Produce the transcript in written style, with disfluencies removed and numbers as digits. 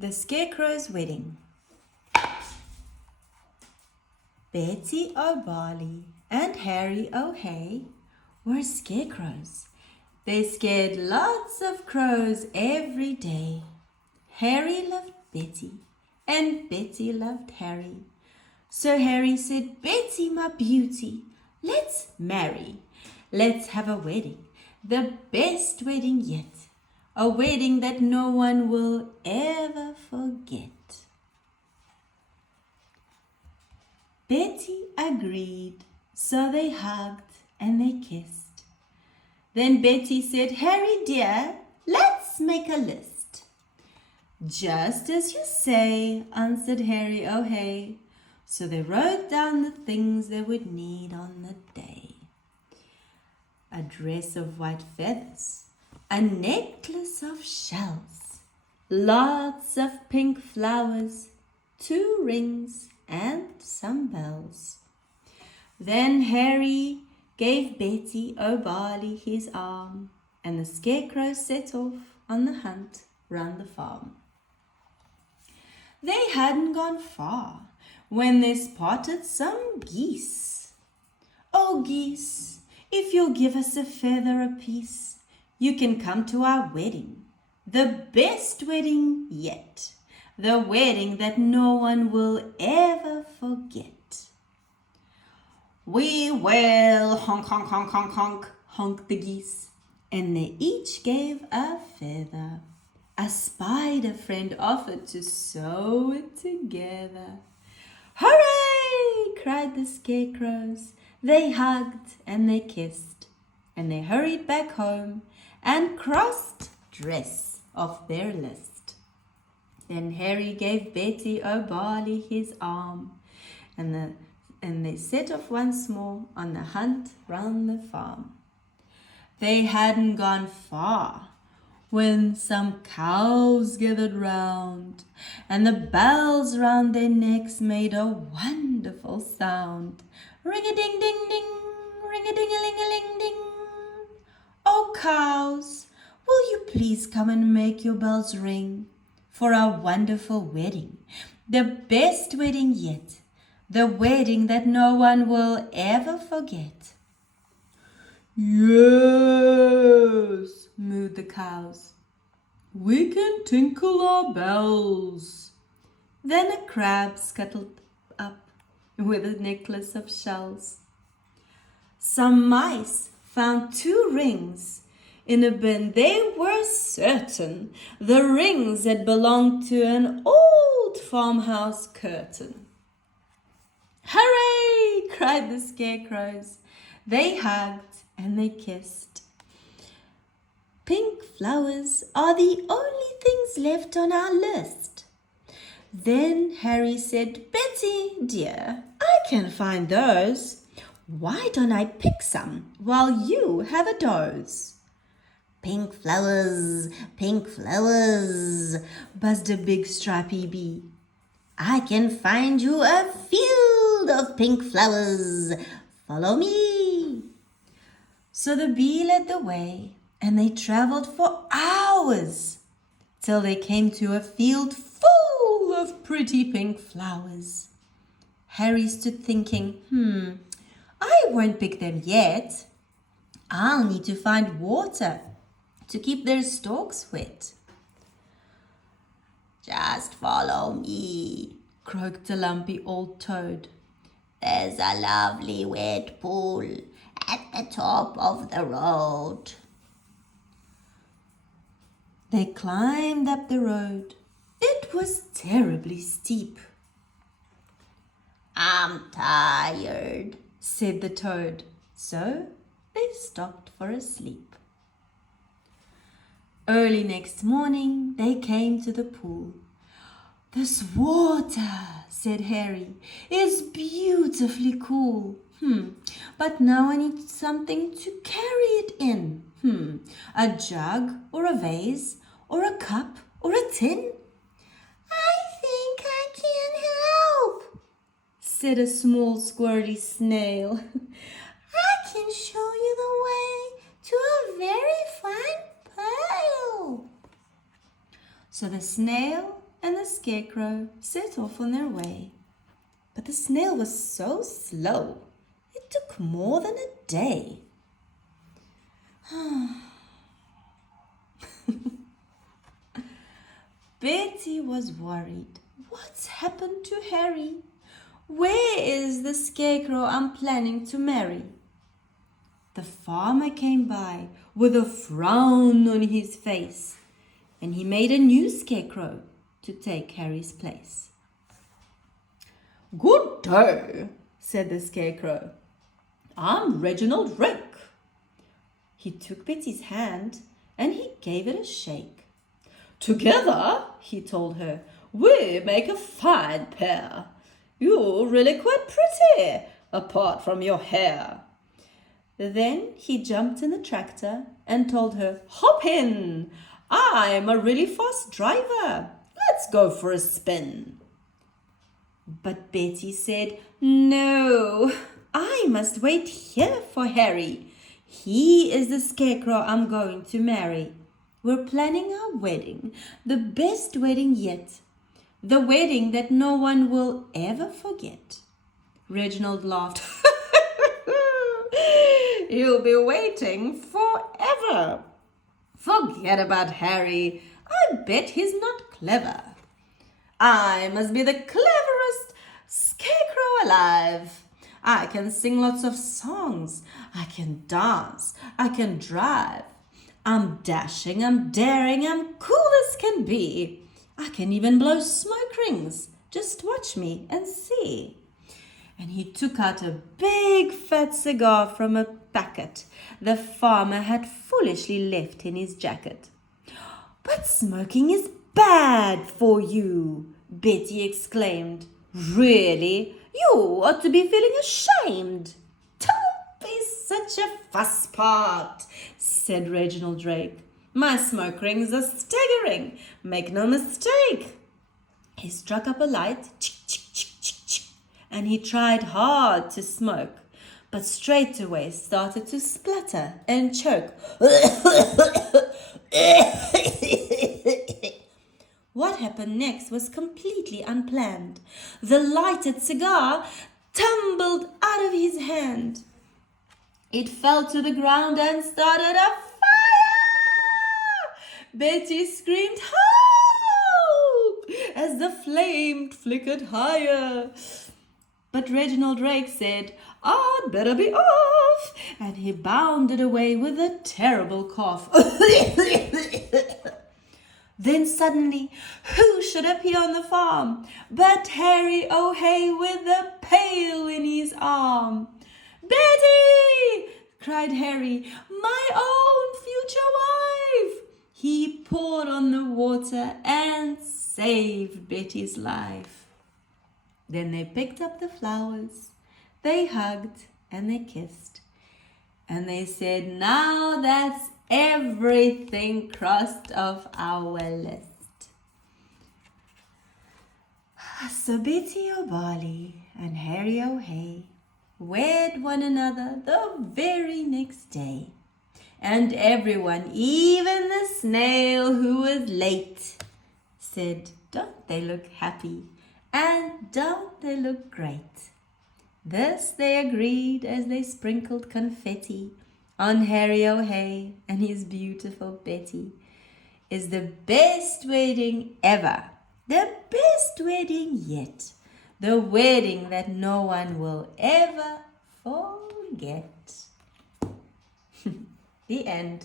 The Scarecrows Wedding. Betty O'Barley and Harry O'Hay were scarecrows. They scared lots of crows every day. Harry loved Betty and Betty loved Harry. So Harry said, "Betty, my beauty, let's marry. Let's have a wedding, the best wedding yet. A wedding that no one will ever forget." Betty agreed, so they hugged and they kissed. Then Betty said, "Harry dear, let's make a list." "Just as you say," answered Harry O'Hay. So they wrote down the things they would need on the day. A dress of white feathers, a necklace of shells, lots of pink flowers, 2 rings, and some bells. Then Harry gave Betty O'Barley his arm, and the scarecrows set off on the hunt round the farm. They hadn't gone far when they spotted some geese. "Oh, geese, if you'll give us a feather apiece, you can come to our wedding, the best wedding yet, the wedding that no one will ever forget." "We will," honk, honk, honk, honk, honk, honked the geese, and they each gave a feather. A spider friend offered to sew it together. "Hooray!" cried the scarecrows. They hugged and they kissed, and they hurried back home and crossed dress off their list. Then Harry gave Betty O'Barley his arm, and they set off once more on the hunt round the farm. They hadn't gone far when some cows gathered round, and the bells round their necks made a wonderful sound. Ring-a-ding-ding-ding, ring-a-ding-a-ling-a-ling-ding. "Oh, cows, will you please come and make your bells ring for our wonderful wedding, the best wedding yet, the wedding that no one will ever forget?" "Yes," mooed the cows, "we can tinkle our bells." Then a crab scuttled up with a necklace of shells. Some mice found 2 rings in a bin. They were certain the rings had belonged to an old farmhouse curtain. "Hooray!" cried the scarecrows. They hugged and they kissed. "Pink flowers are the only things left on our list." Then Harry said, "Betty, dear, I can find those. Why don't I pick some while you have a doze?" Pink flowers, buzzed a big stripy bee. "I can find you a field of pink flowers. Follow me." So the bee led the way, and they traveled for hours till they came to a field full of pretty pink flowers. Harry stood thinking, I won't pick them yet. I'll need to find water to keep their stalks wet. "Just follow me," croaked a lumpy old toad. "There's a lovely wet pool at the top of the road." They climbed up the road. It was terribly steep. "I'm tired," said the toad. So they stopped for a sleep. Early next morning, they came to the pool. "This water," said Harry, "is beautifully cool. But now I need something to carry it in. A jug or a vase or a cup or a tin?" "I think I can help," said a small squirty snail. "I can show you the way to a very fine pail." So the snail and the Scarecrow set off on their way. But the snail was so slow, it took more than a day. Betty was worried. What's happened to Harry? Where is the Scarecrow I'm planning to marry? The farmer came by with a frown on his face, and he made a new Scarecrow to take Harry's place. "Good day," said the Scarecrow. "I'm Reginald Drake." He took Betty's hand and he gave it a shake. "Together," he told her, "we make a fine pair. You're really quite pretty, apart from your hair." Then he jumped in the tractor and told her, "Hop in. I'm a really fast driver. Let's go for a spin." But Betty said, "No, I must wait here for Harry. He is the Scarecrow I'm going to marry. We're planning our wedding, the best wedding yet. The wedding that no one will ever forget." Reginald laughed. "You'll be waiting forever. Forget about Harry. I bet he's not clever. I must be the cleverest Scarecrow alive. I can sing lots of songs. I can dance. I can drive. I'm dashing, I'm daring, I'm cool as can be. I can even blow smoke rings. Just watch me and see." And he took out a big fat cigar from a packet the farmer had foolishly left in his jacket. "But smoking is bad for you," Betty exclaimed. "Really? You ought to be feeling ashamed." "Don't be such a fusspot," said Reginald Drake. "My smoke rings are staggering. Make no mistake." He struck up a light, and he tried hard to smoke, but straight away started to splutter and choke. What happened next was completely unplanned. The lighted cigar tumbled out of his hand. It fell to the ground and started a fire. Betty screamed, "Help!" as the flame flickered higher. But Reginald Drake said, "I'd better be off," and he bounded away with a terrible cough. Then suddenly, who should appear on the farm but Harry O'Hay with a pail in his arm. "Betty!" cried Harry, "my own future wife!" He poured on the water and saved Betty's life. Then they picked up the flowers, they hugged and they kissed. And they said, "Now that's everything crossed off our list." So Betty O'Barley and Harry O'Hay wed one another the very next day. And everyone, even the snail who was late, said, "Don't they look happy? And don't they look great?" This they agreed as they sprinkled confetti on Harry O'Hay and his beautiful Betty. Is the best wedding ever, the best wedding yet, the wedding that no one will ever forget. The end.